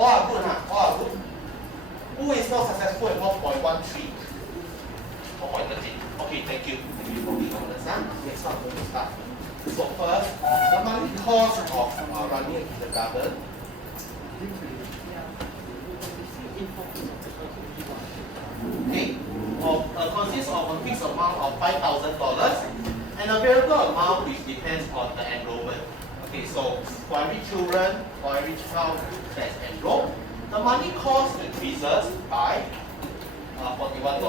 All are good, huh? All are good. Who is not successful at 1.13? 4.13. Okay, thank you. Thank you for being honest. Next one, we'll start. So first, the monthly cost of running a kindergarten. Okay, consists of a fixed amount of $5,000 and a variable amount which depends on the enrollment. Okay, so for every children, for every child that's enrolled, the monthly cost increases by $41.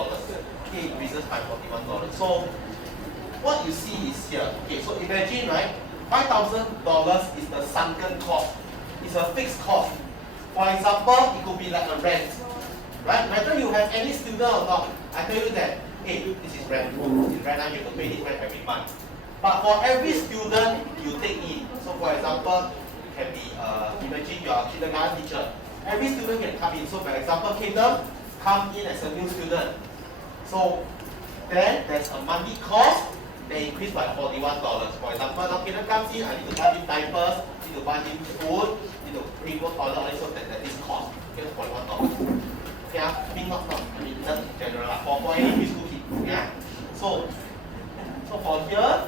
Okay, increases by $41. So what you see is here. Okay, so imagine, right, $5,000 is the sunken cost. It's a fixed cost. For example, it could be like a rent. Right? Whether you have any student or not, I tell you that, hey, this is rent. This is rent, and you have to pay this rent every month. But for every student you take in, so for example, it can be, imagine you are a kindergarten teacher. Every student can come in. So for example, Kingdom come in as a new student. So then there's a monthly cost that increased by $41. For example, now Kingdom comes in, I need to buy him diapers, need to buy him food, need to bring more toilet, so that is cost. Okay, $41. Yeah, I mean not I mean just in general for any preschool kid. Yeah. So for here,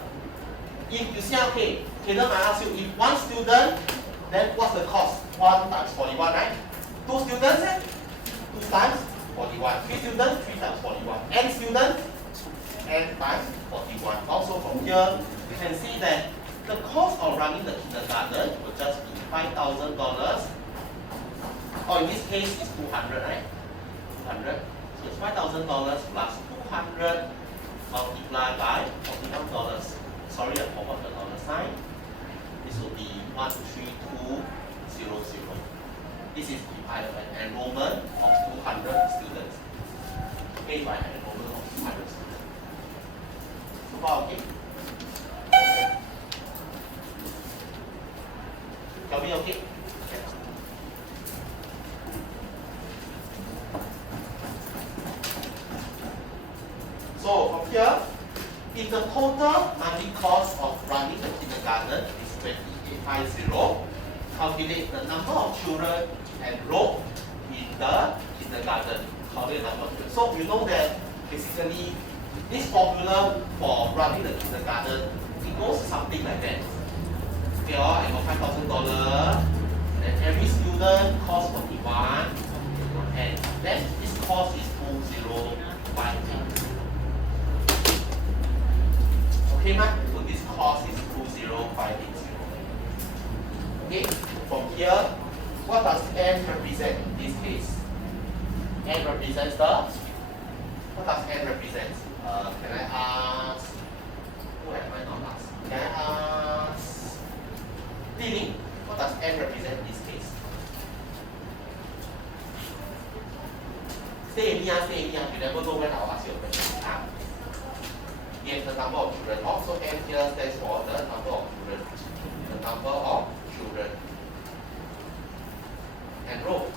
if you see, okay, Kingdom, I ask you, if one student, then what's the cost? 1 times 41, right? 2 students, 2 times 41. 3 students, 3 times 41. N students, N times 41. Also from here, you can see that the cost of running the kindergarten will just be $5,000. Or in this case, it's 200, right? 200. So it's $5,000 plus 200 multiplied by $41. Sorry, I forgot the dollar sign. This will be 13200. This is if I have an enrollment of 200 students. Okay, if I have an enrollment of 200 students. So far, okay? Tell me, okay? So from here, if the total monthly cost of running the kindergarten is 2850, calculate the number of children enrolled in the kindergarten. Calculate the number of children. So you know that basically this formula for running the kindergarten, it goes something like that. Okay, I got $5,000, and every student costs 41, and then this cost is 2058. Okay, so this cost is 20580. Okay, from here, what does N represent in this case? N represents the, what does N represent? Can I ask, who am I not asked? Can I ask, Lily, what does N represent in this case? Stay in here, you never know when I'll ask you a question. Yes, the number of children. Also, N here stands for the number of children. The number of children enrolled.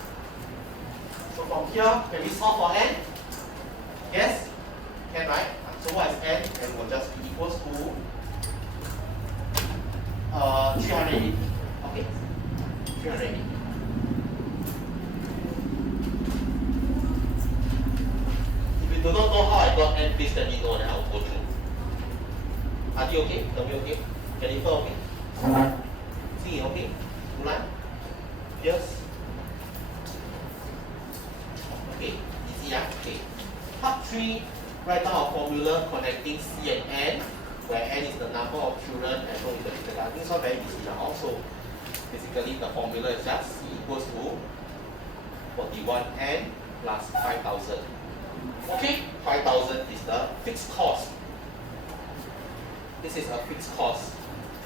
So from here, can we solve for N? Yes? Can, right? So what is N? N will just be equals to 380. Okay? 380. If you do not know how I got N, please let me know and I will go through. Are you okay? Are we okay? Jennifer okay? See, okay? Mulan? Yes? Okay, easy, yeah? Okay. Part 3, write down a formula connecting C and N, where N is the number of children enrolled in the kindergarten. This one very easy. Also, basically the formula is just C equals to 41N plus 5,000. Okay, 5,000 is the fixed cost. This is a fixed cost.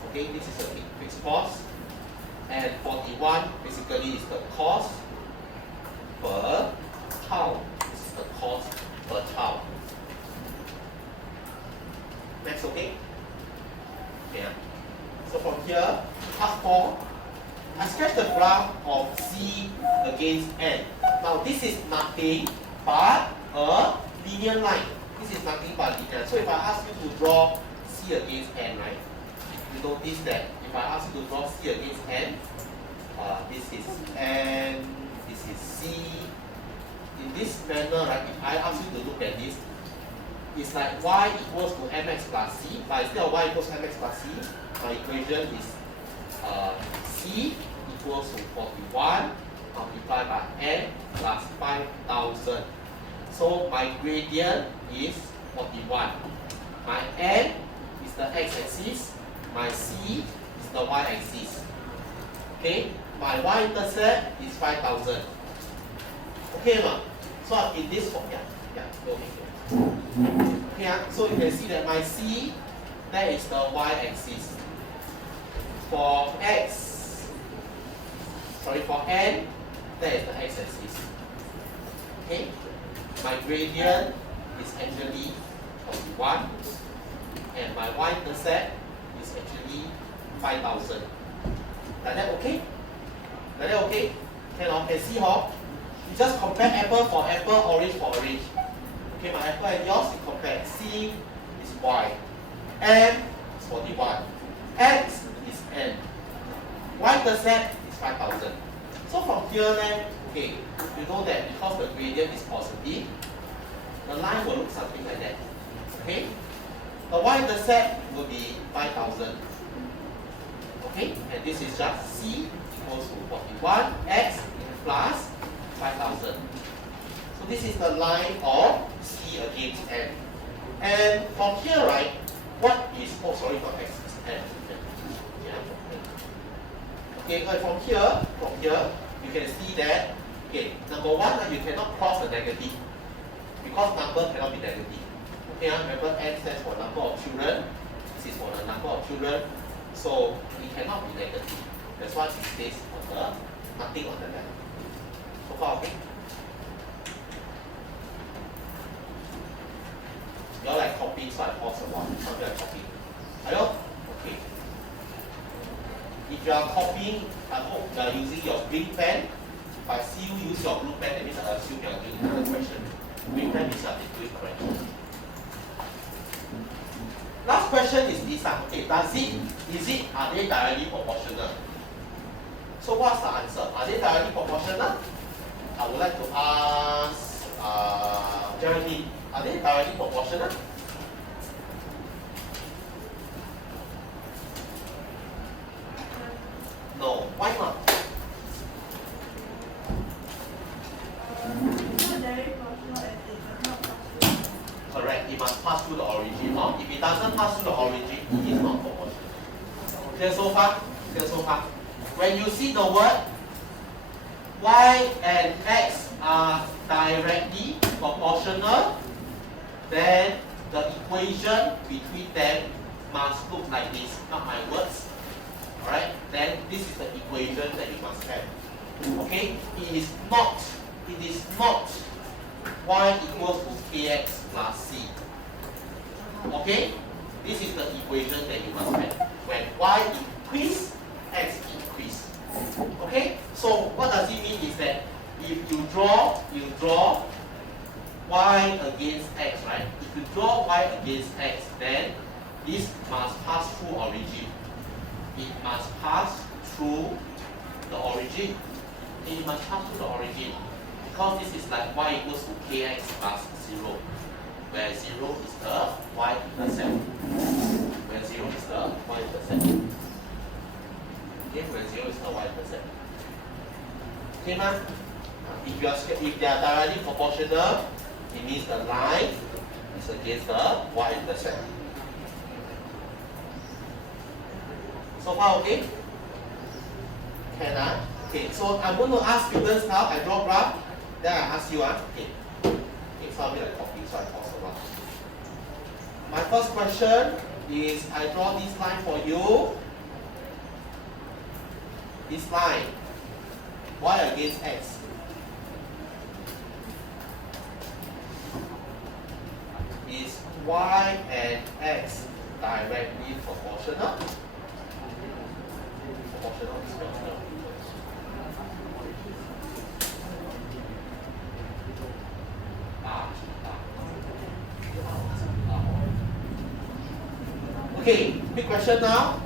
Okay, this is a fixed cost. And 41 basically is the cost per child. This is the cost per child. Next, okay? Yeah. So from here, part 4, I sketch the graph of C against N. Now this is nothing but a linear line. This is nothing but linear. So if I ask you to draw C against N, right? You notice that if I ask you to draw C against N, this is N this manner, right, if I ask you to look at this, it's like y equals to mx plus c, but instead of y equals to mx plus c, my equation is c equals to 41 multiplied by n plus 5,000. So my gradient is 41. My n is the x-axis, my c is the y-axis. Okay, my y-intercept is 5,000. Okay, ma? So in this form, go ahead. Okay, so you can see that my c, that is the y-axis. For n, that is the x-axis. Okay, my gradient is actually 41, and my y-intercept is actually 5,000. Like that okay? Like that okay? Can see how? You just compare apple for apple, orange for orange. Okay, my apple and yours, you compare. C is y, m is 41, x is n, y-intercept is 5,000. So from here then, okay, you know that because the gradient is positive, the line will look something like that. Okay? The y-intercept will be 5,000. Okay? And this is just c equals to 41, x plus 5,000. So this is the line of c against n. And from here, right, what is, oh sorry, not x, it's n. Okay, from here, you can see that, okay, number one, you cannot cross the negative because number cannot be negative. Okay, remember n stands for number of children. This is for the number of children, so it cannot be negative. That's why it stays on the nothing on the left. So far, okay. You're like copying, so I pause a while. Something like copying. Are you? Okay. If you are copying, I hope you are using your green pen. If I see you use your blue pen, that means I assume you are doing another question. Green pen means you are doing correct. Last question is this one. Okay, are they directly proportional? So what's the answer? Are they directly proportional? I would like to ask Jeremy, are they directly proportional? No. Why not? Correct. It must pass through the origin. Or if it doesn't pass through the origin, it is not proportional. Clear so far? Clear so far? When you see the word y and x are directly proportional, then the equation between them must look like this. Not my words. Alright? Then this is the equation that you must have. Okay? It is not y equals to kx plus c. Okay? This is the equation that you must have. When y increase, x increase. Okay? So what does it mean is that if you draw y against x, right? If you draw y against x, then this must pass through origin. It must pass through the origin. It must pass through the origin. Because this is like y equals to kx plus 0, where 0 is the y-intercept. Where 0 is the y-intercept. Okay, where 0 is the y-intercept. Okay, man? If they are directly proportional, it means the line is against the y-intercept. So far, okay? Can Okay, so I'm going to ask students now. I draw graph. Then I ask you, okay. Okay, so I'll be like copying, so I pause a while. My first question is I draw this line for you. This line, y against x. Is y and x directly proportional? Proportional is better. Okay, big question now.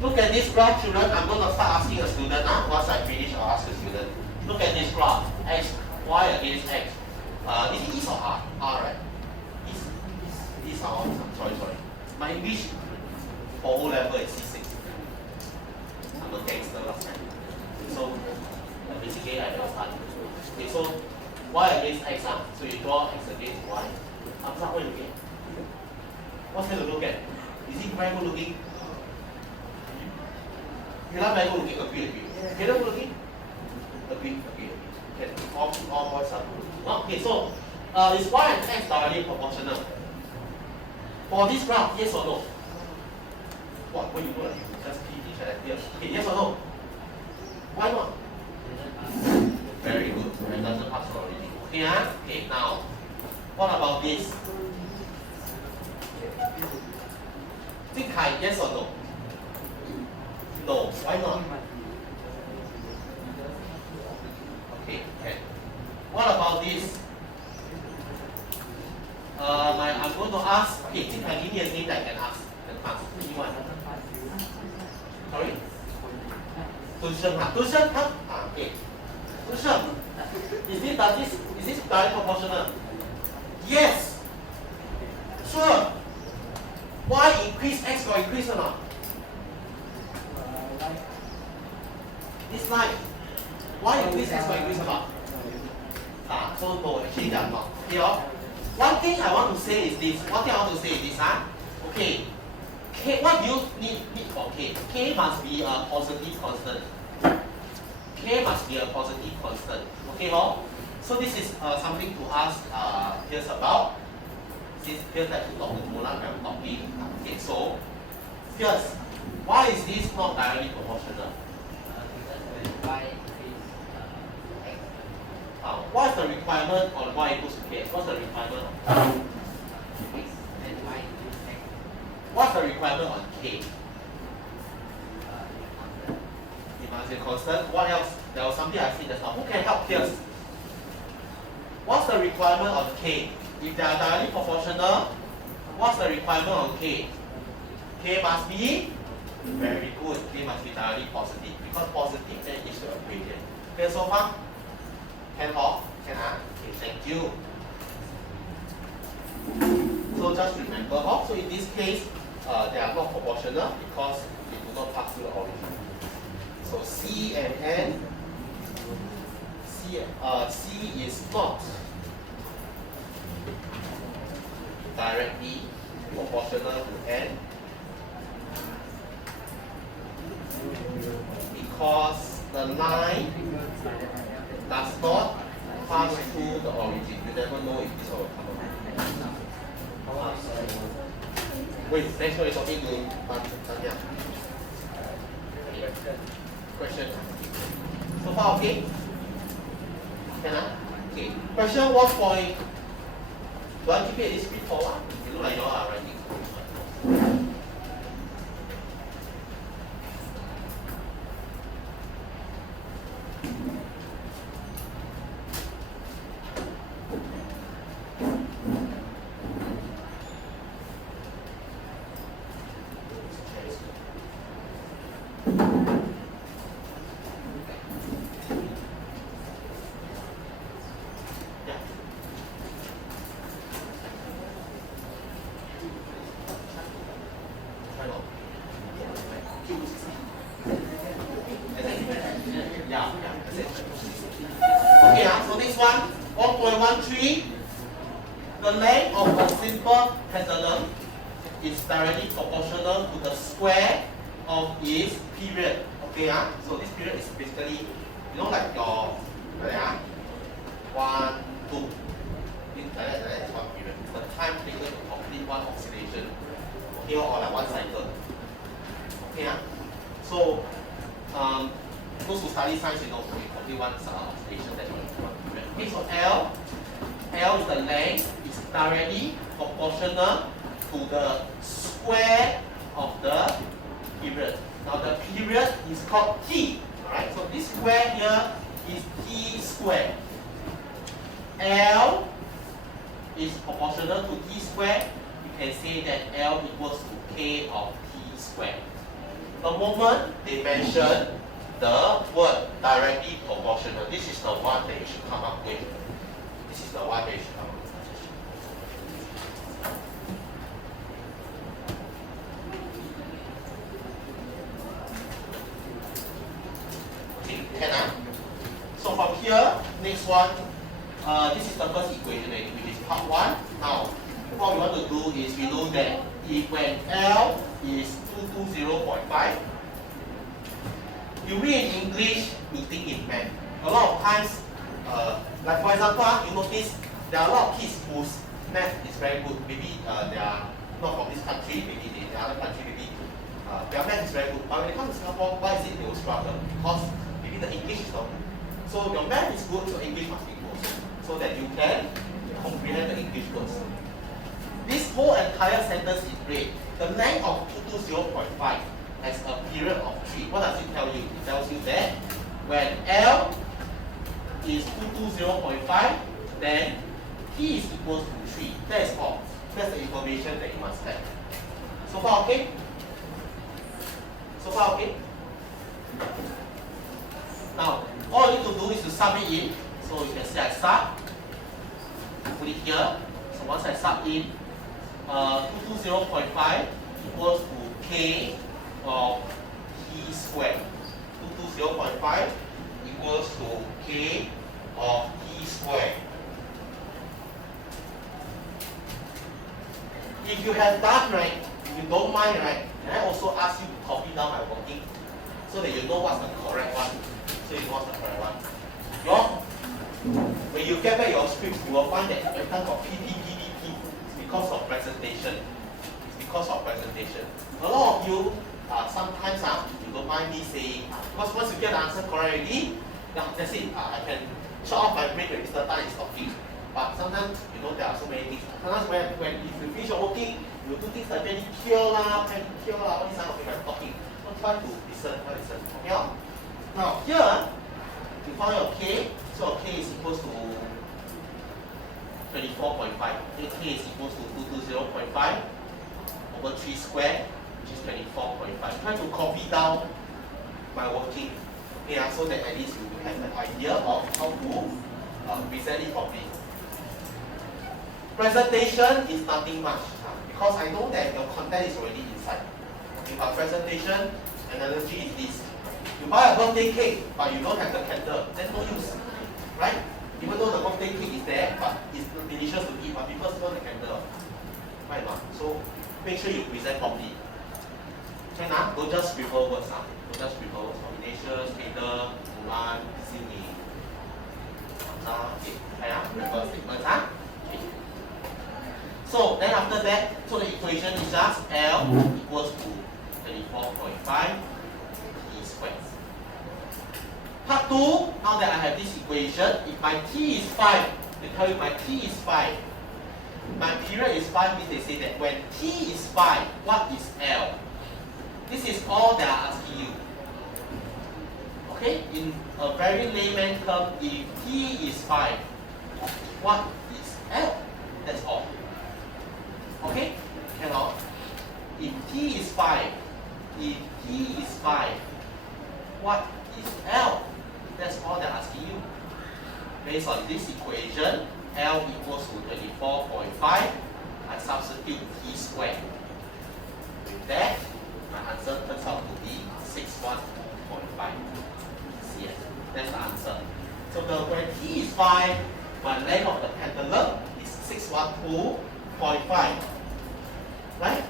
Look at at this graph, children. I'm going to start asking a student. Once I finish, I'll ask a student. Look at this graph. X, Y against X. Is it East or R? R, right? East or R? Sorry. My English for O level is C6. I'm a gangster last time. So, basically, I never study. Okay, so Y against X. So you draw X against Y. What are you looking at? What's there to look at? Is it very good looking? You're not very good looking. Agree. You're not good looking? Agree. Okay, all boys are good. Okay, so is Y and X directly proportional? For this graph, yes or no? What you do? Just keep each other here. Okay, yes or no? Why not? Very good. It doesn't pass already. Okay, okay, now, what about this? Think high, yes or no? No. Why not? Okay, okay. What about this? I'm going to ask. Okay, think high, give me a name that I can ask. Anyone? Sorry? Tuition, okay. Tuition. Is this directly proportional? Yes. Sure. Y increase X got increase or not? This line. Y increase X got increase or not? So no, actually they are not. Okay, one thing I want to say is this. Okay. K, what do you need for K? K must be a positive constant. K must be a positive constant. Okay, so this is something to ask Pierce about. Since Pierce like to talk to Mona, I'm talking. Okay, so Pierce, why is this not directly proportional? What's the requirement on Y equals to K? What's the requirement on K? What's the requirement on K? It must be constant. What else? There was something I said just now. Who can help Pierce? What's the requirement on K? If they are directly proportional, what's the requirement on K? K must be very good. K must be directly positive. Because positive then is your gradient. Okay, so far? Can all? Can I? Okay, thank you. So just remember, so in this case, they are not proportional because they do not pass through the origin. So C and N, C is not directly proportional to N because the line does not pass through the origin. You never know if this will come out. Wait, next one is talking to Tanya. Question. So far okay? Can I? Okay. Question 1 point. Do I keep it at this speed for what? You look like you all are writing. The length of a simple pendulum is directly proportional to the square of its period. Okay, so this period is basically, like your 1, 2. That is one period. The time taken to complete one oscillation. Okay, or like one cycle. Okay, so those who study science, you complete one oscillation, that's one period. Okay, so L is the length, is directly proportional to the square of the period. Now the period is called T. Alright, so this square here is T squared. L is proportional to T squared. You can say that L equals to K of T squared. The moment they mention the word directly proportional, this is the one that you should come up with. This is the one that you should come up with. Okay, can So from here, next one, this is the first equation, which is part 1. Now, what we want to do is we know that if when L is 220.5, you read in English, you think in math. A lot of times, like for example, you notice there are a lot of kids whose math is very good. Maybe they are not from this country, maybe they are other country, maybe their math is very good. But when it comes to Singapore, why is it they will struggle? Because maybe the English is not good. So your math is good, so English must be good, so that you can comprehend the English words. This whole entire sentence is red. The length of 220.5 has a period of 3. What does it tell you? It tells you that when L is 220.5, then T is equals to 3. That is all. That's the information that you must have. So far okay? So far okay? Now, all you need to do is to sub it in. So you can say I sub, put it here. So once I sub in, 220.5 equals to K of T squared. 220.5 equals to K of T squared. If you have done right, if you don't mind right, can I also ask you to copy down my working so that you know what's the correct one? So you know what's the correct one. When you get back your scripts, you will find that every time got PP, it's because of presentation. It's because of presentation. A lot of you, sometimes you don't mind me saying, because once you get the answer correct already, that's it. I can shut off my brain when Mr. Tan is talking. But sometimes, you know, there are so many things. Sometimes when if you finish your working, you do things like pedicure lah, all these kind of things I'm talking. So try to listen, Okay? Now here, you find your K, so your K is equals to 24.5. K is equals to 220.5 over 3 squared, which is 24.5. Try to copy down my working, so that at least you will have an idea of how to present it properly. Presentation is nothing much, because I know that your content is already inside. Okay, but presentation analogy is this. You buy a birthday cake, but you don't have the candle, then no use, right? Even though the birthday cake is there, but it's delicious to eat, but people still want the candle, right? So make sure you present properly. Can don't just scribble words, don't just scribble words. Combinations, Peter, Mulan, Sydney. Okay, reverse statements, Okay. So then after that, so the equation is just L equals to 24.5 T squared. Part 2, now that I have this equation, if my T is 5, they tell you my T is 5. My period is 5 means they say that when T is 5, what is L? This is all they are asking you. Okay, in a very layman term, if T is 5, what is L? That's all. Okay? Cannot. If T is 5, what is L? That's all they're asking you. Based on this equation, L equals to 24.5. I substitute T squared. With that, my answer turns out to be 61.5 cm. That's the answer. So when T is 5, my length of the pendulum is 612.5. Right?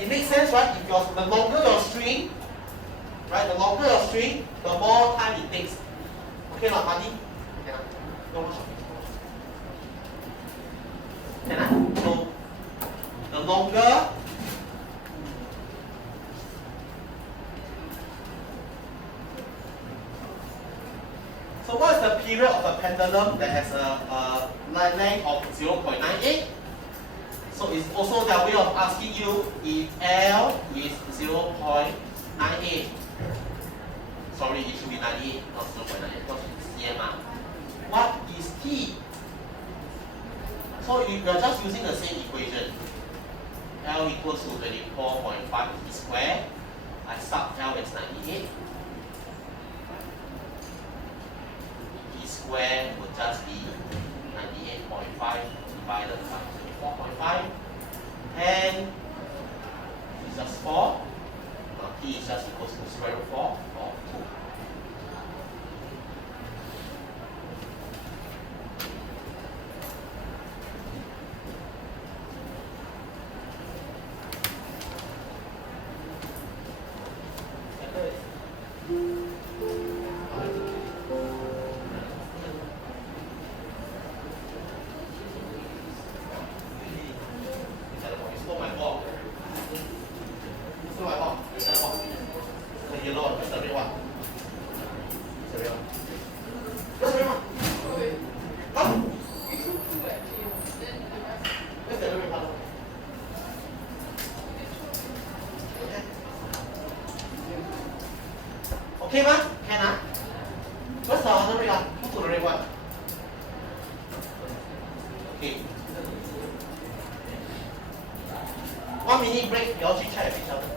It makes sense, right? If the longer your string, right? The longer your string, the more time it takes. Okay, not money? Okay, no more shopping. Okay, so the longer so what is the period of the pendulum that has a length of 0.98? So it's also their way of asking you if L is 0.98. Sorry, it should be 98, not 0.98, because it's cm. What is T? So if you are just using the same equation, L equals to 24.5 T squared, I sub L is 98. E square would just be 98.5 divided by 24.5. And is just 4. T is just equals to square root 4 or 2. Okay, ma? Can ah? What's the other red one? What's the red one? Okay. 1 minute break, you all check with each other.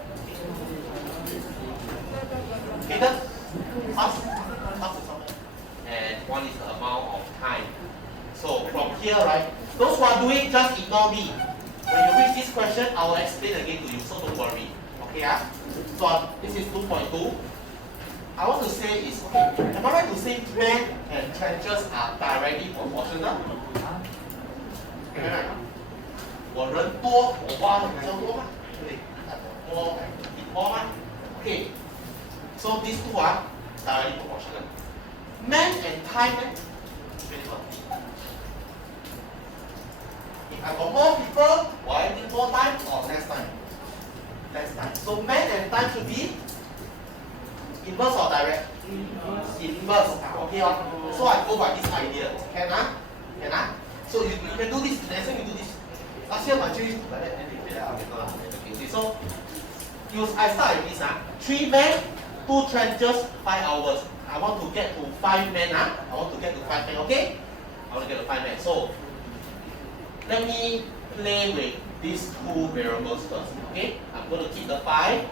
Okay, done? Pass to someone. And one is the amount of time. So from here, right? Those who are doing, just ignore me. When you reach this question, I will explain again to you, so don't worry. Okay, ah? So this is 2.2. I want to say is, okay, am I right to say men and trenches are directly proportional? Am I right? 我人多，我花的比较多嘛，对不对？多比多嘛。Okay, so these two are directly proportional. Man and time, if I got more people, will I need more time or less time? Less time. So man and time should be inverse or direct? Inverse. Okay, so I go by this idea. Can I? Can I? So you can do this. Next time you do this. Last year my children used to like that, and they feel like okay. So I start with this. 3 men, 2 trenches, 5 hours. I want to get to 5 men. I want to get to 5 men. Okay? I want to get to 5 men. So let me play with these 2 variables first. Okay? I'm going to keep the 5.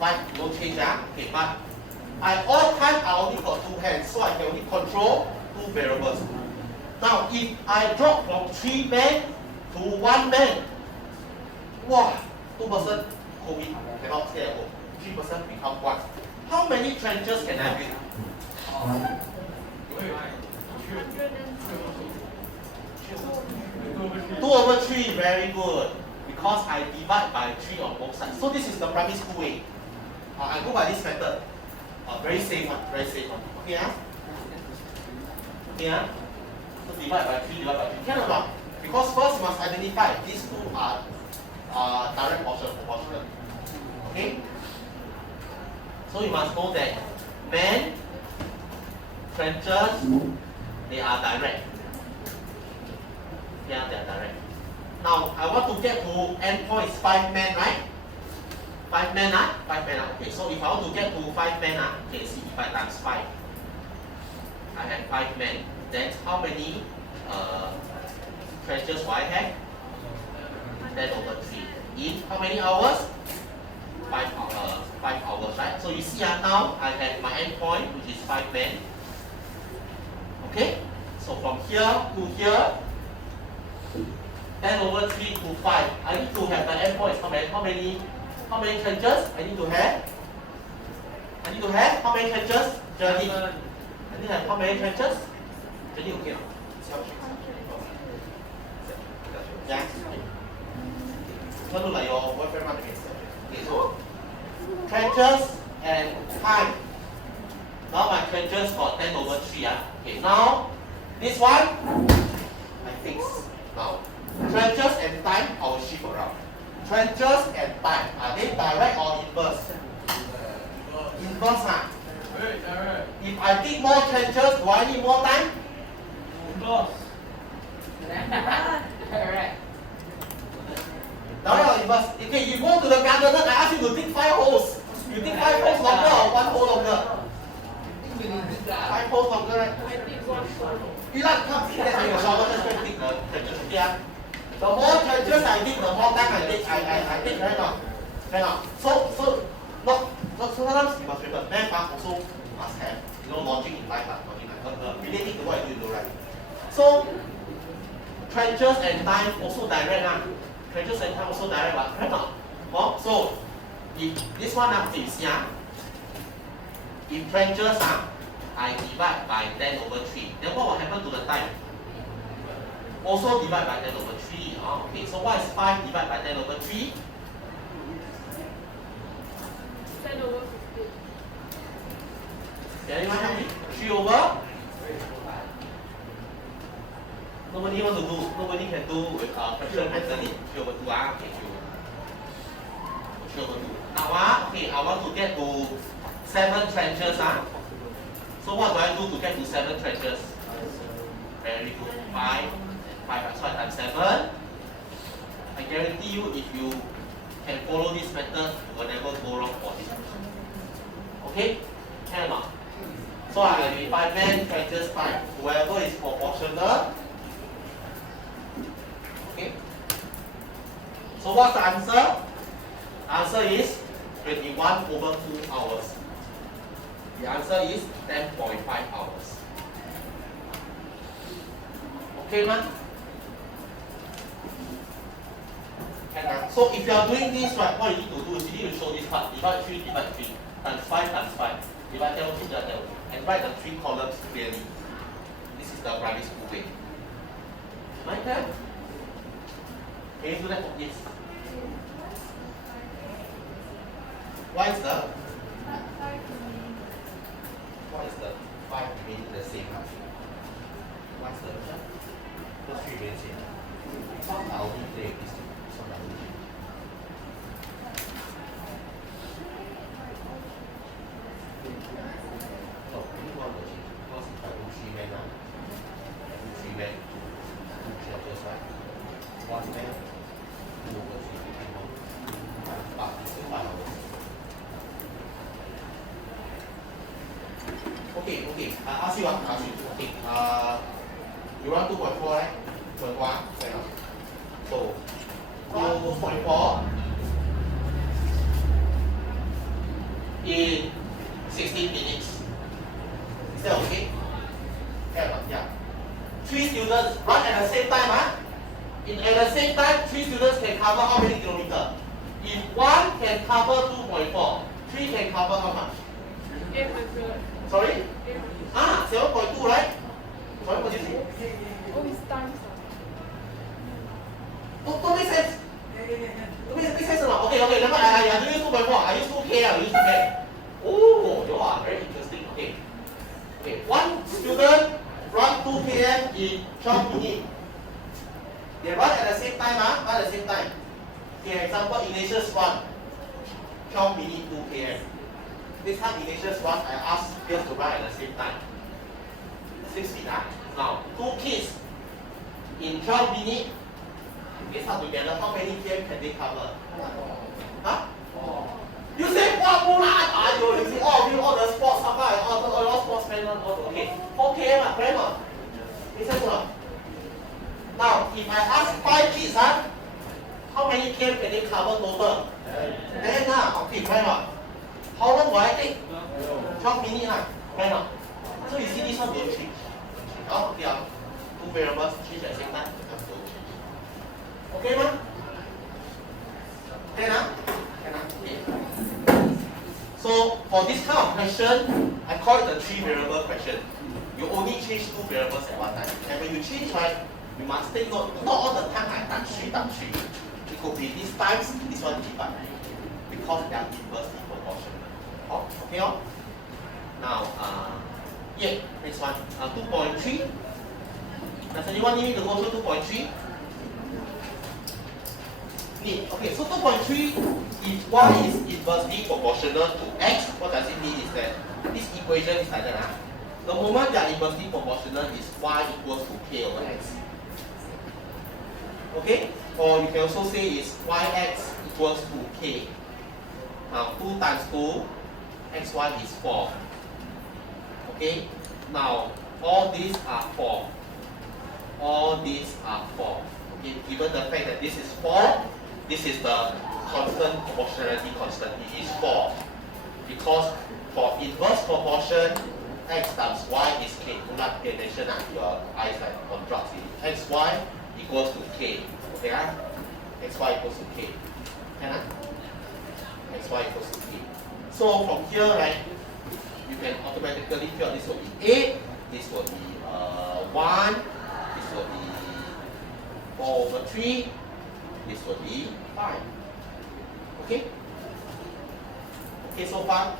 5 no change. Okay, but all time I only got 2 hands, so I can only control 2 variables. Now, if I drop from 3 men to 1 man, wow, 2 person COVID cannot stay at home. 3 person become 1. How many trenches can I build? 2/3, very good. Because I divide by 3 on both sides. So this is the primary school way. I go by this method. Very safe one, very safe one. Okay, okay, so divide by 3, divide by 3. Can or not? Because first you must identify these 2 are direct proportional. Okay? So you must know that men, trenches, they are direct. Yeah, they are direct. Now I want to get to end point is 5 men, right? 5 men, 5 men. Okay, so if I want to get to 5 men, okay, see if I times 5. I have 5 men. Then how many trenches will I have? 10/3. In how many hours? 5 hours, right? So you see now I have my end point, which is 5 men. Okay? So from here to here, 10/3 to 5. I need to have the end points. How many trenches? I need to have how many trenches? Journey. I need to have how many trenches? Journey, okay. Yeah. Look like your boyfriend running against them. Okay, so trenches and time. Now my trenches got 10/3. Okay, now this one I fix. Now trenches and time I will shift around. Trenches and time, are they direct or inverse? Inverse, If I dig more trenches, do I need more time? Inverse. Correct. Direct or inverse? Okay, you go to the garden, I ask you to dig 5 holes. You dig 5 holes longer or 1 hole longer? 5 holes longer, right? I dig 1 hole. You like come see that in your shower, just go and dig the trenches. Yeah. The more trenches I dig, the more time I dig, right now. So not sometimes you must remember, math also must have, logic in life, relating to what you do, right? So, trenches and time also direct, trenches and time also direct, right? So, if this one is here, if trenches, I divide by 10 over 3, then what will happen to the time? Also divide by 10 over 3. Okay, so what is 5 divided by 10 over 3? 10 over 15. Can anyone help me? 3 over? Nobody want to do. Nobody can do with fraction mentally. 3 over 2. Okay, 3 over 2. Now, okay, I want to get to 7 trenches. So what do I do to get to 7 trenches? Very good. 5 and 5. So I times 7. I guarantee you, if you can follow this method, you will never go wrong for this. Okay? Can or not? So I will 5 men, trenches 5. Whoever is proportional. Okay? So what's the answer? Answer is 21 over 2 hours. The answer is 10.5 hours. Okay, man? So if you are doing this, right, what you need to do is you need to show this part. Divide 3, divide 3. Times 5, times 5. Divide 10 over 3, divide 10 over 3. And write the 3 columns clearly. This is the primary school way. Like that? Can you do that for kids? Why is the 5 remaining the same? Why is the 3 remain the same? Some are only play this, some are only. So, only one will change. Because if I do 3 men, I do 3 men, 2 trenches, right? 1 man, 2 over 3, but it's still 5 hours. Okay, I ask you. Okay, you run 2.4, right? 2.1, second. So, 2.4 in 16 minutes. Is that okay? Yeah. 3 students run at the same time, at the same time, 3 students can cover how many kilometers? If 1 can cover 2.4, 3 can cover how much? 800. Sorry? 7.2, right? Sorry, what did you say? Oh, it's times. Don't make sense. Don't make sense or not? Okay, never mind. I use 2.4. I use 2K. I use 2K. Oh, you are very interesting. Okay. 1 student run 2 km in 12 minutes. They run at the same time, Run at the same time. Okay, example, Ignatius run 12 minutes 2 km. This time Ignatius run, I ask girls to run at the same time. 6 feet, Now, 2 kids in 12 minutes, they start together, how many km can they cover? You say, you see all the sports, all sportsmen, okay. 4 km, correct? Makes sense or not? Now, if I ask 5 kids, how many km can they cover total? 10, okay, correct? How long will I take? 12 minutes, correct? So you see this one will change. Okay, 2 variables change at the same time. Okay, ma? Can, Okay. So for this kind of question, I call it the 3 variable question. You only change 2 variables at one time. And when you change, right, you must take note. Not all the time I times 3 times 3. It could be this times, this one divide. Because they are inversely proportional. Okay, Now, next one. 2.3. Does anyone need to go through 2.3? Okay, so 2.3, if y is inversely proportional to x, what does it mean is that this equation is like that. The moment they are inversely proportional is y equals to k over x. Okay? Or you can also say is yx equals to k. Now 2 times 2, xy is 4. Okay? Now all these are 4. All these are 4. Okay? Given the fact that this is 4, this is the constant proportionality constant. It is 4. Because for inverse proportion, x times y is k. Do not pay attention, your eyes are on drugs. Xy equals to k. Okay, xy equals to k. Can xy equals to k. So from here, right, you can automatically feel this will be 8, this will be 1, this will be 4/3, this will be 5. Okay? Okay, so far.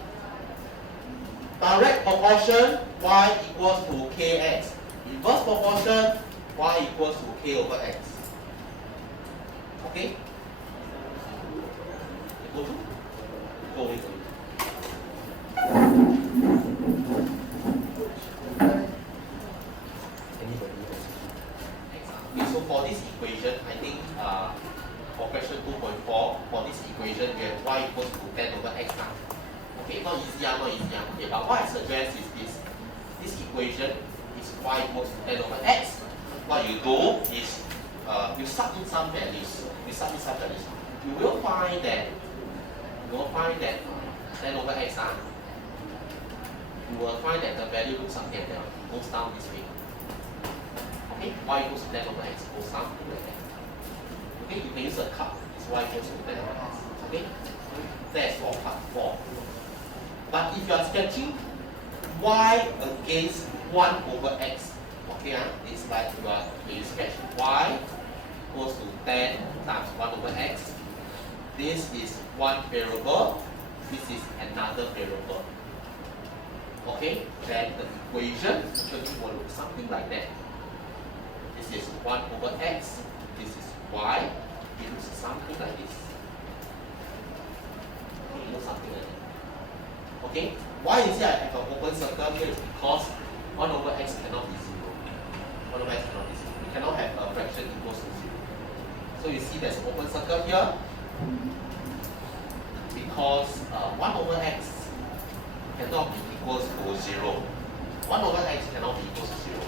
Direct proportion, y equals to kx. Inverse proportion, y equals to k over x. Okay? Go to? Go with it. Okay, so for this equation, I think for question 2.4, for this equation, we have y equals to 10 over x. Okay, not easy, not easy. Okay, but what I suggest is this. This equation is y equals to 10 over x. What you do is you sub in some values. You will find that 10 over x. You will find that the value looks something like that. It goes down this way. Okay, y equals to 10 over x goes down like that. Okay, you can use a cup. It's y equals to 10 over x. Okay, that's for part 4. But if you are sketching y against 1 over x, okay, it's like when you sketch y equals to 10 times 1 over x. This is one variable, this is another variable. Okay, then the equation actually will look something like that. This is 1 over x, this is y, it looks something like this. It looks something like that. Okay, why is it I have an open circle here is because 1 over x cannot be 0. 1 over x cannot be 0. You cannot have a fraction equals to 0. So you see there's an open circle here because 1 over x cannot be equals to 0. 1 over x cannot be equals to 0.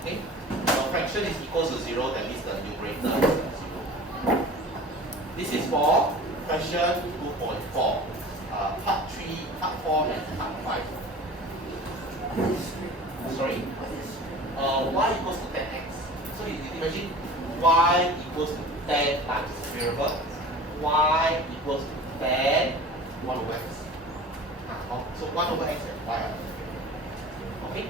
Okay, the fraction is equals to 0, that means the numerator is 0. This is for question 2.4. Part 3, part 4, and part 5. Sorry? Y equals to 10x. So you imagine y equals to 10 times the variable. Y equals to 10, 1 over x. So 1 over x and y. Okay?